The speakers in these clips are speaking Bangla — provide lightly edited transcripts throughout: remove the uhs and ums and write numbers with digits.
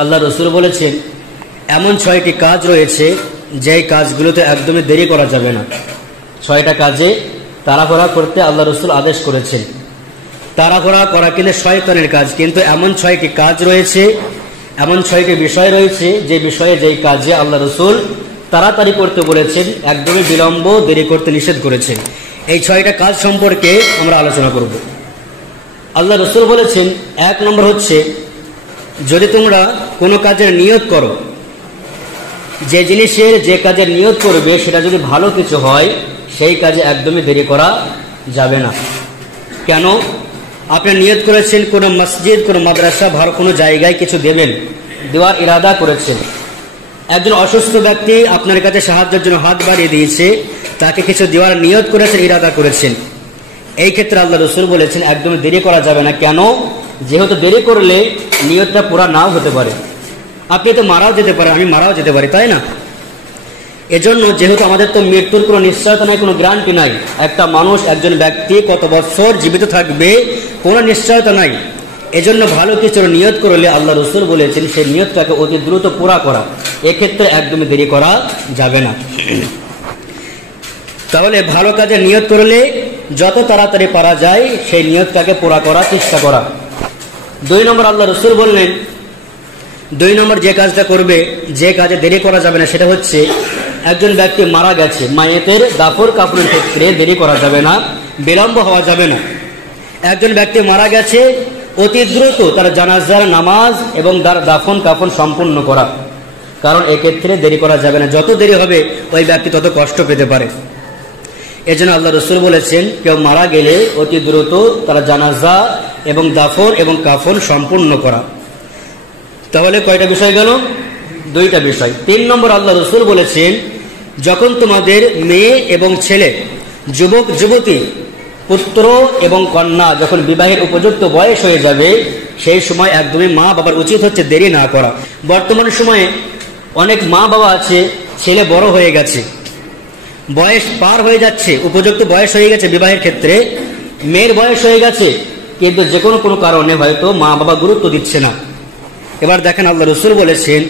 আল্লাহ রসুল বলেছেন এমন 6টি কাজ রয়েছে যেই কাজগুলোতে একদমই দেরি করা যাবে না। 6টা কাজে তাড়াহুড়া করতে আল্লাহ রসুল আদেশ করেছেন। তাড়াহুড়া করা কিন্তু শয়তানের কাজ, কিন্তু এমন 6টি কাজ রয়েছে, এমন 6টি বিষয় রয়েছে যে বিষয়ে যেই কাজে আল্লাহ রসুল তাড়াতাড়ি করতে বলেছেন, একদমই বিলম্ব দেরি করতে নিষেধ করেছেন। এই 6টা কাজ সম্পর্কে আমরা আলোচনা করব। আল্লাহ রসুল বলেছেন 1 নম্বর হচ্ছে, যদি তোমরা কোনো কাজের নিয়ত করো, যে জিনিসের যে কাজের নিয়ত করবে সেটা যদি ভালো কিছু হয়, সেই কাজে একদমই দেরি করা যাবে না। কেন? আপনি নিয়ত করেছেন কোনো মসজিদ, কোনো মাদ্রাসা, ভালো কোনো জায়গায় কিছু দেবেন, দেওয়ার ইরাদা করেছেন। একজন অসুস্থ ব্যক্তি আপনার কাছে সাহায্যের জন্য হাত বাড়িয়ে দিয়েছে, তাকে কিছু দেওয়ার নিয়ত করেছেন, ইরাদা করেছেন। এই ক্ষেত্রে আল্লাহ রসুল বলেছেন একদমই দেরি করা যাবে না। কেন? যেহেতু দেরি করলে নিয়তটা পুরা নাও হতে পারে, আপনি তো মারাও যেতে পারেন, আমি মারাও যেতে পারি, তাই না? এজন্য যেহেতু আমাদের তো মৃত্যুর কোনো নিশ্চয়তা নাই, কোনো গ্যারান্টি নাই। একটা মানুষ, একজন ব্যক্তি কত বছর জীবিত থাকবে কোনো নিশ্চয়তা নাই। এজন্য ভালো কিছুর নিয়ত করলে আল্লাহ রসুল বলেছেন সেই নিয়তটাকে অতি দ্রুত পুরা করা, এক্ষেত্রে একদমই দেরি করা যাবে না। তাহলে ভালো কাজে নিয়ত করলে যত তাড়াতাড়ি পারা যায় সেই নিয়তটাকে পুরা করার চেষ্টা করা। 2 নম্বর আল্লাহ রসুল বললেন, 2 নম্বর যে কাজটা করবে, যে কাজে দেরি করা যাবে না, সেটা হচ্ছে একজন ব্যক্তি মারা গেছে, মায়েতের দাফন কাফনের ক্ষেত্রে দেরি করা যাবে না, বিলম্ব হওয়া যাবে না। একজন ব্যক্তি মারা গেছে, অতি দ্রুত তার জানাজার নামাজ এবং তার দাফন কাফন সম্পূর্ণ করা, কারণ এক্ষেত্রে দেরি করা যাবে না। যত দেরি হবে ওই ব্যক্তি তত কষ্ট পেতে পারে। এজন্য আল্লাহ রসুল বলেছেন কেউ মারা গেলে অতি দ্রুত তার জানাজা এবং দাফন এবং কাফন সম্পূর্ণ করা। তাহলে কয়টা বিষয় গেল? 2টা বিষয়। 3 নম্বর আল্লাহ রসুল বলেছেন, যখন তোমাদের মেয়ে এবং ছেলে, যুবক যুবতী, পুত্র এবং কন্যা যখন বিবাহের উপযুক্ত বয়স হয়ে যাবে, সেই সময় একদমই মা বাবার উচিত হচ্ছে দেরি না করা। বর্তমান সময়ে অনেক মা বাবা আছে, ছেলে বড় হয়ে গেছে, বয়স পার হয়ে যাচ্ছে, উপযুক্ত বয়স হয়ে গেছে বিবাহের ক্ষেত্রে, মেয়ের বয়স হয়ে গেছে, কিন্তু যে কোনো কারণে হয়তো মা বাবা গুরুত্ব দিচ্ছে না। এবার দেখেন আল্লাহ রসুল বলেছেন,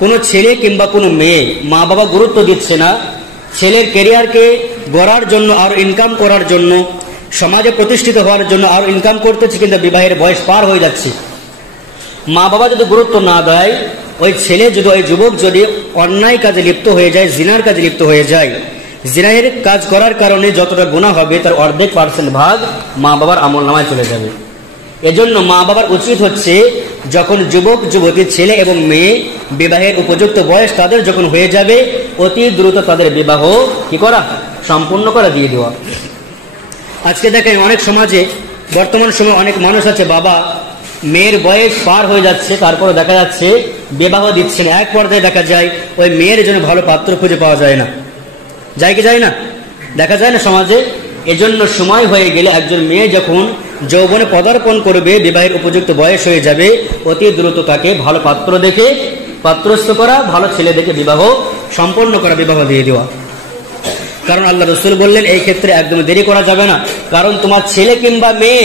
কোনো ছেলে কিংবা কোনো মেয়ে মা বাবা গুরুত্ব দিচ্ছে না, ছেলের ক্যারিয়ারকে গড়ার জন্য আর ইনকাম করার জন্য, সমাজে প্রতিষ্ঠিত হওয়ার জন্য আর ইনকাম করতেছে, কিন্তু বিবাহের বয়স পার হয়ে যাচ্ছে। মা বাবা যদি গুরুত্ব না দেয়, ওই ছেলে যদি, ওই যুবক যদি অন্যায় কাজে লিপ্ত হয়ে যায়, জিনার কাজে লিপ্ত হয়ে যায়, জিনাহের কাজ করার কারণে যতটা গুনাহ হবে তার অর্ধেক % ভাগ মা বাবার আমলনামায় চলে যাবে। এজন্য মা বাবার উচিত হচ্ছে যখন যুবক যুবতী, ছেলে এবং মেয়ে বিবাহের উপযুক্ত বয়স তাদের যখন হয়ে যাবে, অতি দ্রুত তাদের বিবাহ কি করা, সম্পূর্ণ করা, দিয়ে দেওয়া। আজকে দেখেন অনেক সমাজে, বর্তমান সময়ে অনেক মানুষ আছে, বাবা মেয়ের বয়স পার হয়ে যাচ্ছে, তারপরে দেখা যাচ্ছে বিবাহ দিচ্ছেন। এক পর্যায়ে দেখা যায় ওই মেয়ের জন্য ভালো পাত্র খুঁজে পাওয়া যায় না, যায় কি যায় না, দেখা যায় না সমাজে। এজন্য সময় হয়ে গেলে একজন মেয়ে যখন যৌবনে পদার্পণ করবে, বিবাহের উপযুক্ত বয়স হয়ে যাবে, অতি দ্রুত তাকে ভালো পাত্র দেখে পাত্রস্থ করা, ভালো ছেলে দেখে বিবাহ সম্পন্ন করা, বিবাহ দিয়ে দেওয়া। কারণ আল্লাহ রসুল বললেন এই ক্ষেত্রে একদম দেরি করা যাবে না। কারণ তোমার ছেলে কিংবা মেয়ে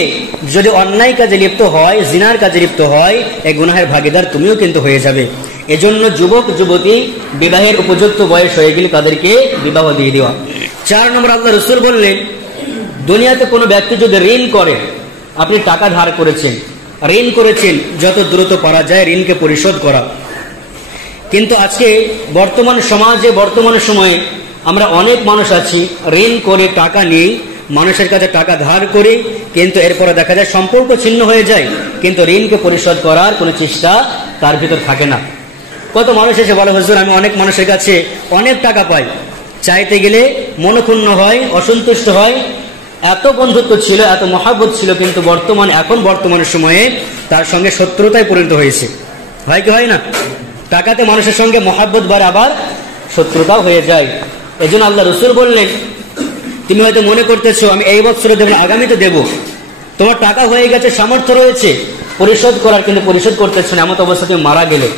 যদি অন্যায় কাজে লিপ্ত হয়, জিনার কাজে লিপ্ত হয়, এই গুনাহের ভাগীদার তুমিও কিন্তু হয়ে যাবে। এজন্য যুবক যুবতী বিবাহের উপযুক্ত বয়স হয়ে গেলে তাদেরকে বিবাহ দিয়ে দেওয়া। 4 নম্বর আল্লাহ রসুল বললেন, দুনিয়াতে কোনো ব্যক্তি যদি ঋণ করে, আপনি টাকা ধার করেছেন, ঋণ করেছেন, যত দ্রুত পারা যায় ঋণকে পরিশোধ করা। কিন্তু আজকে বর্তমান সমাজে, বর্তমান সময়ে আমরা অনেক মানুষ আছি, ঋণ করে টাকা নিয়ে মানুষের কাছে টাকা ধার করি, কিন্তু এরপরে দেখা যায় সম্পর্ক ছিন্ন হয়ে যায়, কিন্তু ঋণকে পরিশোধ করার কোনো চেষ্টা তার ভিতর থাকে না। কত মানুষ এসে বলে, হুজুর আমি অনেক মানুষের কাছে অনেক টাকা পাই, চাইতে গেলে মনক্ষুণ্ণ হয়, অসন্তুষ্ট হয়, এত বন্ধুত্ব ছিল, এত মহাব্বত ছিল, কিন্তু বর্তমান সময়ে তার সঙ্গে শত্রুতায় পরিণত হয়েছে। হয় কি হয় না? টাকাতে মানুষের সঙ্গে মহাব্বত বাড়ে, আবার শত্রুতাও হয়ে যায়। এজন্য আল্লাহ রসুল বললেন, তুমি হয়তো মনে করতেছো আমি এই বছরে দেবো, আগামীতে দেবো, তোমার টাকা হয়ে গেছে, সামর্থ্য রয়েছে পরিশোধ করার, কিন্তু পরিশোধ করতেছো না। এমন অবস্থা তুমি মারা গেলে,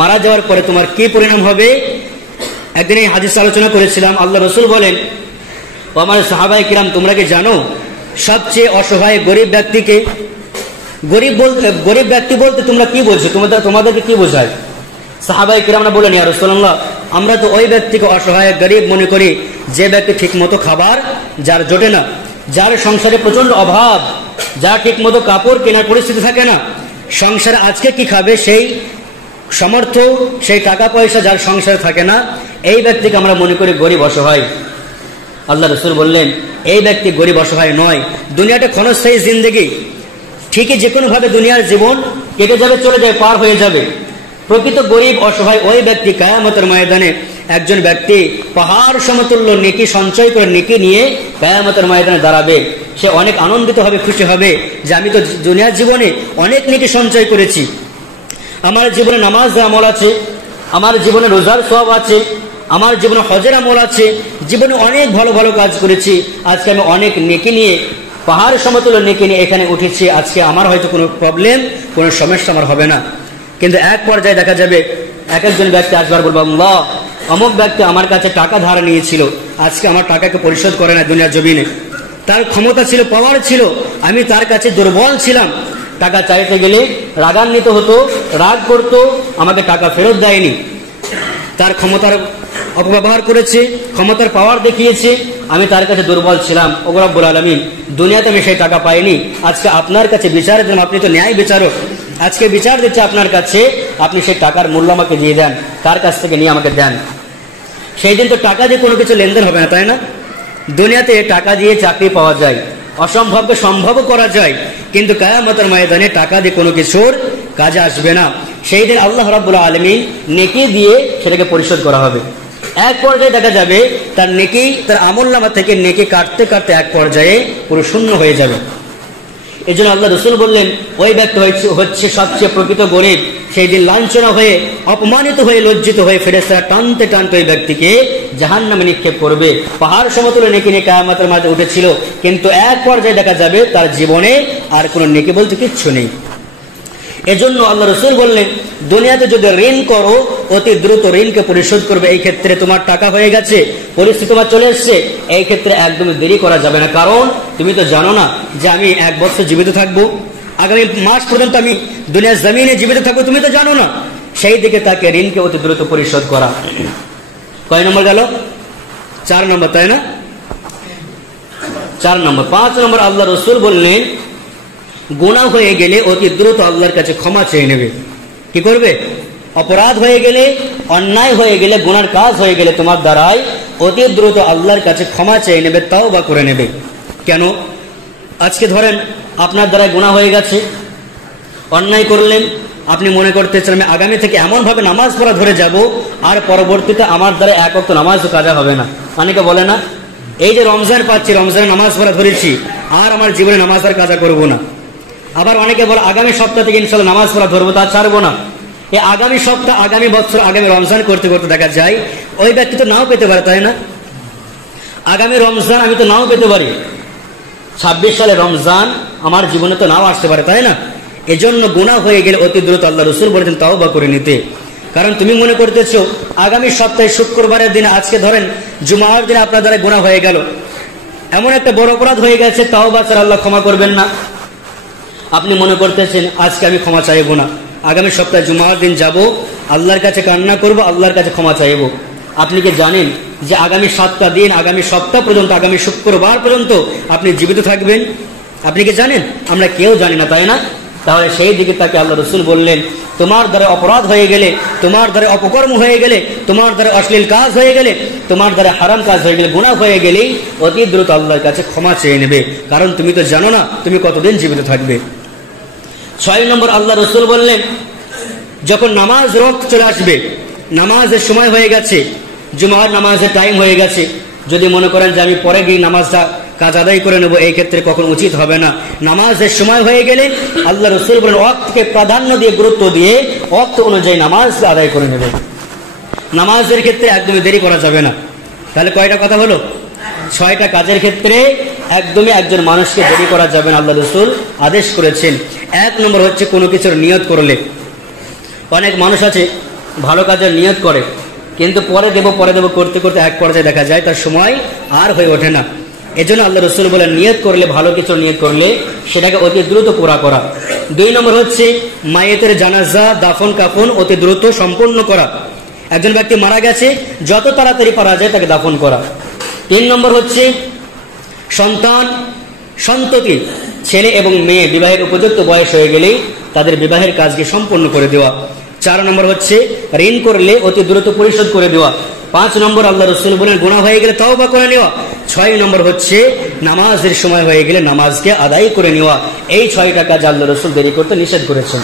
মারা যাওয়ার পরে তোমার কি পরিণাম হবে? একদিন এই হাদিস আলোচনা করেছিলাম। আল্লাহ রসুল বলেন, ও আমার সাহাবায়ে কিরাম, তোমরা কি জানো সবচেয়ে অসহায় গরিব ব্যক্তিকে? গরিব ব্যক্তি বলতে তোমরা কি বলছো, তোমাদেরকে কি বোঝায়? সাহাবায়ে কিরামরা বলেন, ইয়া রাসূলুল্লাহ, আমরা তো ওই ব্যক্তিকে অসহায় গরিব মনে করি যে ব্যক্তি ঠিক মতো খাবার যার জোটে না, যার সংসারে প্রচন্ড অভাব, যার ঠিক মতো কাপড় কেনার পরিস্থিতি থাকে না, সংসারে আজকে কি খাবে সেই সামর্থ্য, সেই টাকা পয়সা যার সংসারে থাকে না, এই ব্যক্তিকে আমরা মনে করি গরিব অসহায়। আল্লাহ রাসূল বললেন, এই ব্যক্তি গরিব অসহায় নয়। দুনিয়াটা ক্ষণস্থায়ী জিন্দেগি, ঠিকই যে কোনো ভাবে দুনিয়ার জীবন কেটে যাবে, চলে যাবে, পার হয়ে যাবে। প্রকৃত গরিব অসহায় ওই ব্যক্তি কিয়ামতের ময়দানে একজন ব্যক্তি পাহাড় সমতুল্য নেকি সঞ্চয় করে নেকি নিয়ে কিয়ামতের ময়দানে দাঁড়াবে। সে অনেক আনন্দিত হবে, খুশি হবে যে আমি তো দুনিয়ার জীবনে অনেক নেকি সঞ্চয় করেছি, আমার জীবনে নামাজ আমল আছে, আমার জীবনে রোজার সওয়াব আছে, আমার জীবনে হজের আমল আছে, জীবনে অনেক ভালো ভালো কাজ করেছি, আজকে আমি অনেক নেকি নিয়ে পাহাড় সমতুল্য নেকি নিয়ে এখানে উঠেছি, আজকে আমার হয়তো কোনো প্রবলেম, কোনো সমস্যা আমার হবে না। কিন্তু এক পর্যায়ে দেখা যাবে এক একজন ব্যক্তি আসবার বলবো, আল্লাহ, অমুক ব্যক্তি আমার কাছে টাকা ধার নিয়েছিল, আজকে আমার টাকাকে পরিশোধ করে না দুনিয়ার জমিনে। তার ক্ষমতা ছিল, পাওয়ার ছিল, আমি তার কাছে দুর্বল ছিলাম, টাকা চাইতে গেলে রাগান্বিত হতো, রাগ করতো, আমাকে টাকা ফেরত দেয়নি। তার ক্ষমতার অপব্যবহার করেছে, ক্ষমতার পাওয়ার দেখিয়েছে, আমি তার কাছে দুর্বল ছিলাম। ওগো রব্বুল আলামিন, দুনিয়াতে আমি সেই টাকা পাইনি, আজকে আপনার কাছে বিচার দিলাম, আপনি তো ন্যায় বিচারক, আজকে বিচার দিচ্ছে আপনার কাছে, আপনি সেই টাকার মূল্য আমাকে দিয়ে দেন, তার কাছ থেকে নিয়ে আমাকে দেন। সেই দিন তো টাকা দিয়ে কোনো কিছু লেনদেন হবে না, তাই না? দুনিয়াতে টাকা দিয়ে চাকরি পাওয়া যায়, অসম্ভবকে সম্ভব করা যায়, কিন্তু কিয়ামতের ময়দানে টাকা দিয়ে কোনো কিছুর কাজে আসবে না। সেই দিন আল্লাহ রাব্বুল আলামিন নেকি দিয়ে সেটাকে পরিশোধ করা হবে। এক পর্যায়ে দেখা যাবে তার নেকি, তার আমলনামা থেকে নেকি কাটতে কাটতে এক পর্যায়ে পুরো শূন্য হয়ে যাবে। এই জন্য আল্লাহ রাসূল বললেন, ওই ব্যক্তি হচ্ছে সবচেয়ে প্রকৃত গরিব। সেই দিন লাঞ্ছনা হয়ে, অপমানিত হয়ে, লজ্জিত হয়ে ফেরেশতারা টানতে টানতে ওই ব্যক্তিকে জাহান্নামে নিক্ষেপ করবে। পাহাড় সমতুল্য নেকি নিয়ে কিয়ামতের মাঠে উঠেছিল, কিন্তু এক পর্যায়ে দেখা যাবে তার জীবনে আর কোনো নেকি বলতে কিচ্ছু নেই। এজন্য আল্লাহ রাসূল বললেন, দুনিয়াতে যদি ঋণ করো, অতি দ্রুত ঋণকে পরিশোধ করবে। এই ক্ষেত্রে তোমার টাকা হয়ে গেছে, পরিস্থিতি তোমার চলে এসছে, এই ক্ষেত্রে একদমই দেরি করা যাবে না। কারণ তুমি তো জানো না যে আমি 1 বছর জীবিত থাকবো, আগামী মাস পর্যন্ত আমি দুনিয়ার জমিনে জীবিত থাকবো, তুমি তো জানো না। সেই দিকে তাকে ঋণকে অতি দ্রুত পরিশোধ করা। কয় নম্বর গেল? 4 নম্বর, তাই না? 4 নম্বর। 5 নম্বর আল্লাহ রাসূল বললেন, গুনাহ হয়ে গেলে অতি দ্রুত আল্লাহর কাছে ক্ষমা চেয়ে নেবে। কি করবে? অপরাধ হয়ে গেলে, অন্যায় হয়ে গেলে, গুনার কাজ হয়ে গেলে তোমার দ্বারাই অতি দ্রুত আল্লাহর কাছে ক্ষমা চেয়ে নেবে, তাওবা করে নেবে। কেন? আজকে ধরেন আপনার দ্বারা গুনাহ হয়ে গেছে, অন্যায় করলেন, আপনি মনে করতেছেন আমি আগামী থেকে এমন ভাবে নামাজ পড়া ধরে যাব আর পরবর্তীতে আমার দ্বারা 1 ওয়াক্ত নামাজও কাজা হবে না। অনেকে বলে না, এই যে রমজান পাচ্ছি, রমজানে নামাজ পড়া ধরেছি, আর আমার জীবনে নামাজ আর কাজা করবো না। আবার অনেকে বলে আগামী সপ্তাহ থেকে ইনশাআল্লাহ নামাজ পড়া ধরবো, তা ছাড়বো না। এই আগামী সপ্তাহ, আগামী বছর, আগামী রমজান করতে করতে দেখা যায় ওই ব্যক্তি তো নাও পেতে পারে, তাই না? আগামী রমজান আমি তো নাও পেতে পারি, 26 সালে রমজান আমার জীবনে তো নাও আসতে পারে, তাই না? এজন্য গুনাহ হয়ে গেলে অতি দ্রুত আল্লাহ রাসূল বলেছেন তাওবা করে নিতে। কারণ তুমি মনে করতেছো আগামী সপ্তাহে শুক্রবারের দিনে, আজকে ধরেন জুমার দিনে আপনার দ্বারা গুনাহ হয়ে গেল, এমন একটা বড় অপরাধ হয়ে গেছে, তাওবা ছাড়া আল্লাহ ক্ষমা করবেন না। আপনি মনে করতেছেন আজকে আমি ক্ষমা চাইবো না, আগামী সপ্তাহে জুমার দিন যাব, আল্লাহর কাছে কান্না করব, আল্লাহর কাছে ক্ষমা চাইবো। আপনি কি জানেন যে আগামী 7টা দিন, আগামী সপ্তাহ পর্যন্ত, আগামী শুক্রবার পর্যন্ত আপনি জীবিত থাকবেন? আপনি কি জানেন? আমরা কেউ জানি না, তাই না? তাহলে সেই দিকে তাকে আল্লাহ রাসূল বললেন, তোমার দ্বারা অপরাধ হয়ে গেলে, তোমার দ্বারা অপকর্ম হয়ে গেলে, তোমার দ্বারা অশ্লীল কাজ হয়ে গেলে, তোমার দ্বারা হারাম কাজ হয়ে গেলে, গুনাহ হয়ে গেলেই অতি দ্রুত আল্লাহর কাছে ক্ষমা চেয়ে নেবে। কারণ তুমি তো জানো না তুমি কতদিন জীবিত থাকবে। 6 নম্বর আল্লাহ রাসূল বললেন, যখন নামাজ রোগ চলে আসবে, নামাজের সময় হয়ে গেছে, জুমার নামাজের টাইম হয়ে গেছে, যদি মনে করেন যে আমি পরে গিয়ে নামাজটা কাজ আদায় করে নেবো, এই ক্ষেত্রে কখন উচিত হবে না। নামাজের সময় হয়ে গেলে আল্লাহ রাসূল বলেন ওয়াক্তকে প্রাধান্য দিয়ে, গুরুত্ব দিয়ে ওয়াক্ত অনুযায়ী নামাজ আদায় করে নেবে। নামাজের ক্ষেত্রে একদমই দেরি করা যাবে না। তাহলে কয়টা কথা হলো? 6টা কাজের ক্ষেত্রে একদমই একজন মানুষকে দেরি করা যাবে না, আল্লাহ রাসূল আদেশ করেছেন। 1 নম্বর হচ্ছে কোনো কিছুর নিয়ত করলে। অনেক মানুষ আছে ভালো কাজের নিয়ত করে, কিন্তু পরে দেব করতে করতে এক পর্যায়ে দেখা যায় তার সময় আর হয়ে ওঠে না। এজন্য আল্লাহ রসুল বলেন নিয়ত করলে, ভালো কিছু নিয়ত করলে সেটাকে অতি দ্রুত পুরা করা। 2 নম্বর হচ্ছে মায়েতের জানাজা, দাফন কাফন অতি দ্রুত সম্পন্ন করা। একজন ব্যক্তি মারা গেছে, যত তাড়াতাড়ি পারা যায় তাকে দাফন করা। 3 নম্বর হচ্ছে সন্ততি, ছেলে এবং মেয়ে বিবাহের উপযুক্ত বয়স হয়ে গেলেই তাদের বিবাহের কাজকে সম্পন্ন করে দেওয়া। 4 নম্বর হচ্ছে ঋণ করলে অতি দ্রুত পরিশোধ করে দেওয়া। 5 নম্বর আল্লাহ রসুল বলেন গুনাহ হয়ে গেলে তওবা করে নেওয়া। 6 নম্বর হচ্ছে নামাজের সময় হয়ে গেলে নামাজকে আদায় করে নেওয়া। এই 6টা কাজ আল্লাহ রসুল দেরি করতে নিষেধ করেছেন।